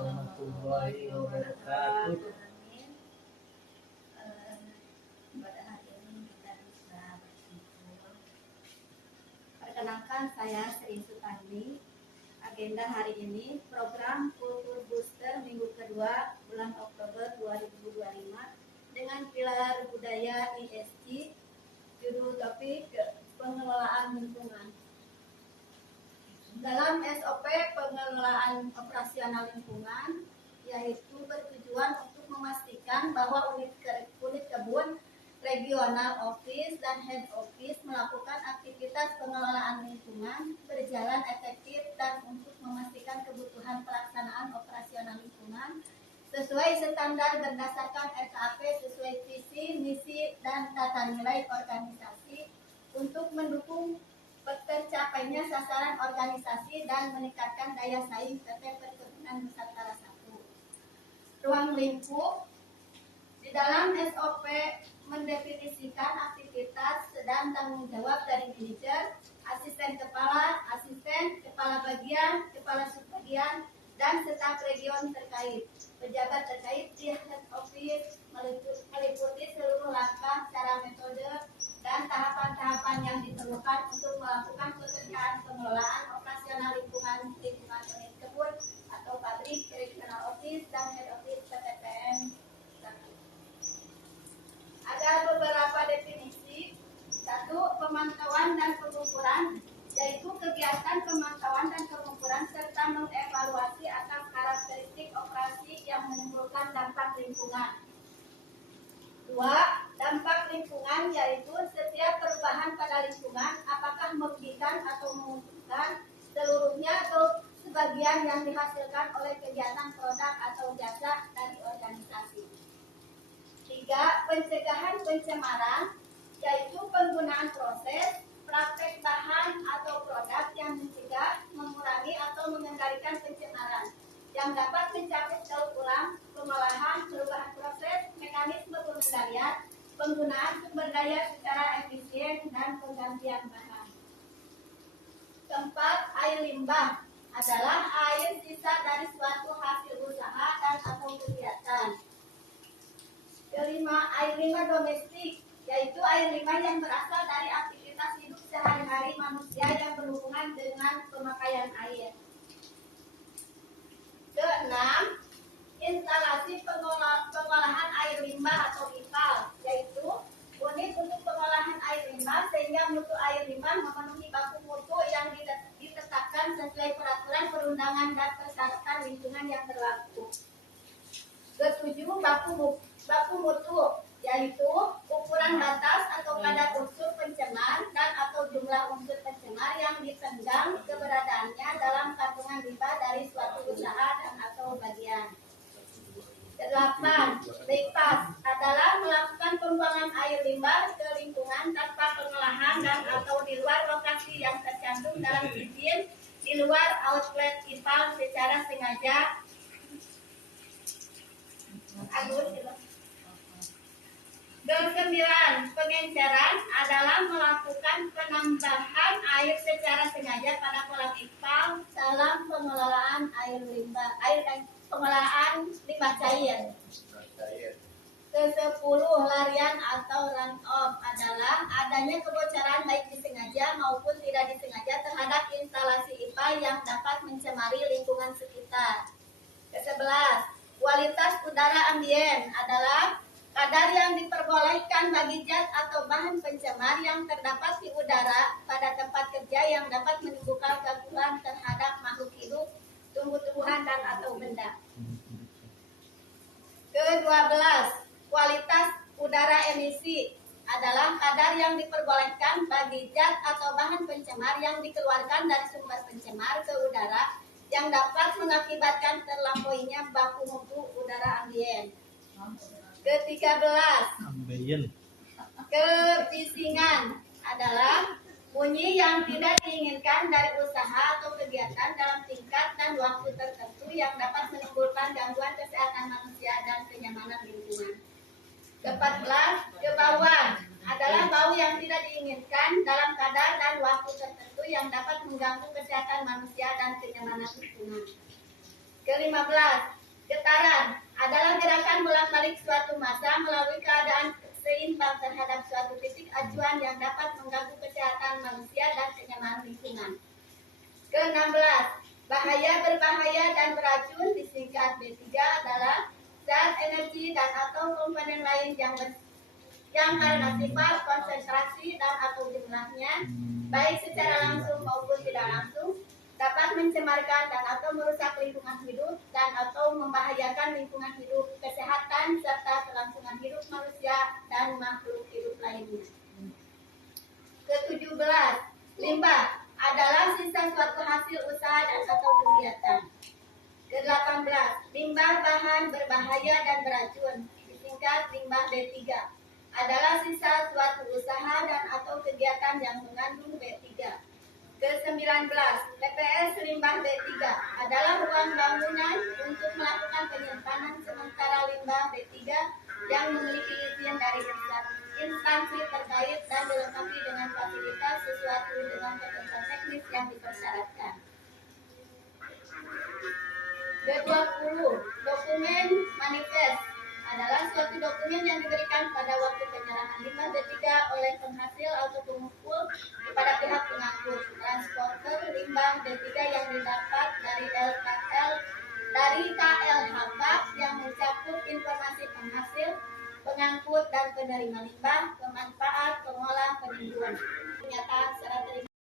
warahmatullahi wabarakatuh. Pada hari ini kita bisa berkumpul. Perkenalkan, saya Sri Sutandi. Agenda hari ini program Kultur Booster minggu kedua bulan Oktober 2025 dengan pilar budaya ISG, judul topik pengelolaan lingkungan. Dalam SOP pengelolaan operasional lingkungan, yaitu bertujuan untuk memastikan bahwa unit kebun, regional office dan head office melakukan aktivitas pengelolaan lingkungan berjalan efektif dan untuk memastikan kebutuhan pelaksanaan operasional lingkungan sesuai standar berdasarkan SAP sesuai visi, misi, dan tata nilai organisasi untuk mendukung tercapainya sasaran organisasi dan meningkatkan daya saing PT Perkebunan Nusantara 1. Ruang lingkup di dalam SOP mendefinisikan aktivitas dan tanggung jawab dari manajer, asisten kepala bagian, kepala subbagian, dan staf region terkait. Pejabat terkait di head office meliputi seluruh langkah, cara, metode, dan tahapan-tahapan yang diperlukan untuk melakukan pekerjaan pengelolaan operasional lingkungan unit kebun atau pabrik, regional office, dan head office PTPN. Ada beberapa definisi. 1. Pemantauan dan pengukuran, yaitu kegiatan pemantauan dan pengukuran serta mengevaluasi atas karakteristik operasi yang menimbulkan dampak lingkungan. 2. Dampak lingkungan, yaitu setiap perubahan pada lingkungan apakah merugikan atau menguntungkan, seluruhnya atau sebagian yang dihasilkan oleh kegiatan produk atau jasa dari organisasi. 3. Pencegahan pencemaran, yaitu penggunaan proses, praktek bahan atau produk yang mencegah, mengurangi atau mengendalikan pencemaran yang dapat mencapai daur ulang, pengolahan, perubahan proses, mekanisme pengendalian, penggunaan sumber daya secara efisien, dan penggantian bahan. 4. Air limbah adalah air sisa dari suatu hasil usaha dan atau kegiatan. 5. Air limbah domestik, yaitu air limbah yang berasal dari aktivitas hidup sehari-hari manusia yang berhubungan dengan pemakaian air. 6. Instalasi pengolahan air limbah atau IPAL, yaitu unit untuk pengolahan air limbah sehingga mutu air limbah memenuhi baku mutu yang ditetapkan sesuai peraturan perundangan dan persyaratan lingkungan yang berlaku. 7. Baku mutu, yaitu ukuran batas atau kadar unsur pencemar dan atau jumlah unsur pencemar yang dipendam keberadaannya dalam kandungan limbah dari suatu usaha dan atau bagian. 8. Bypass adalah melakukan pembuangan air limbah ke lingkungan tanpa pengolahan dan atau di luar lokasi yang tercantum dalam izin di luar outlet IPAL secara sengaja. 9. Pengenceran adalah melakukan penambahan air secara sengaja pada kolam IPAL dalam pengelolaan pengelolaan limbah cair. 10. Larian atau run off adalah adanya kebocoran baik disengaja maupun tidak disengaja terhadap instalasi IPAL yang dapat mencemari lingkungan sekitar. 11. Kualitas udara ambien adalah kadar yang diperbolehkan bagi zat atau bahan pencemar yang terdapat di udara pada tempat kerja yang dapat menimbulkan gangguan terhadap makhluk hidup, tumbuh-tumbuhan, dan atau benda. 12. Kualitas udara emisi adalah kadar yang diperbolehkan bagi zat atau bahan pencemar yang dikeluarkan dari sumber pencemar ke udara yang dapat mengakibatkan terlampauinya baku mutu udara ambien. 13. Kebisingan adalah bunyi yang tidak diinginkan dari usaha atau kegiatan dalam tingkat dan waktu tertentu yang dapat menimbulkan gangguan kesehatan manusia dan kenyamanan lingkungan. 14. Kebauan adalah bau yang tidak diinginkan dalam kadar dan waktu tertentu yang dapat mengganggu kesehatan manusia dan kenyamanan lingkungan. Ke-15, getaran adalah gerakan bolak-balik suatu massa melalui keadaan seimbang terhadap suatu titik acuan yang dapat mengganggu kesehatan manusia dan kenyamanan lingkungan. Ke-16, bahaya, berbahaya, dan beracun disingkat B3 adalah zat, energi, dan atau komponen lain yang karena sifat, konsentrasi, dan atau jumlahnya, baik secara langsung maupun tidak langsung, dapat mencemarkan dan atau merusak lingkungan hidup dan atau membahayakan lingkungan hidup, kesehatan, serta kelangsungan hidup manusia dan makhluk hidup lainnya. Ke-17, limbah adalah sisa suatu hasil usaha dan atau kegiatan. Ke-18, limbah bahan berbahaya dan beracun, disingkat limbah B3, adalah sisa suatu usaha dan atau kegiatan yang mengandung B3. Ke-19, TPS limbah B3 adalah ruang bangunan untuk melakukan penyimpanan sementara limbah B3 yang memiliki izin dari instansi terkait dan dilengkapi dengan fasilitas sesuatu dengan ketentuan teknis yang dipersyaratkan. Ke-20, dokumen manifest adalah suatu dokumen yang diberikan pada waktu penyerahan limbah B3 oleh penghasil atau pengumpul kepada pihak pengangkut transporter limbah B3 yang didapat dari KLHK yang mencakup informasi penghasil, pengangkut, dan penerima limbah, pemanfaat, pengolah, peninjauan. Pernyataan secara terima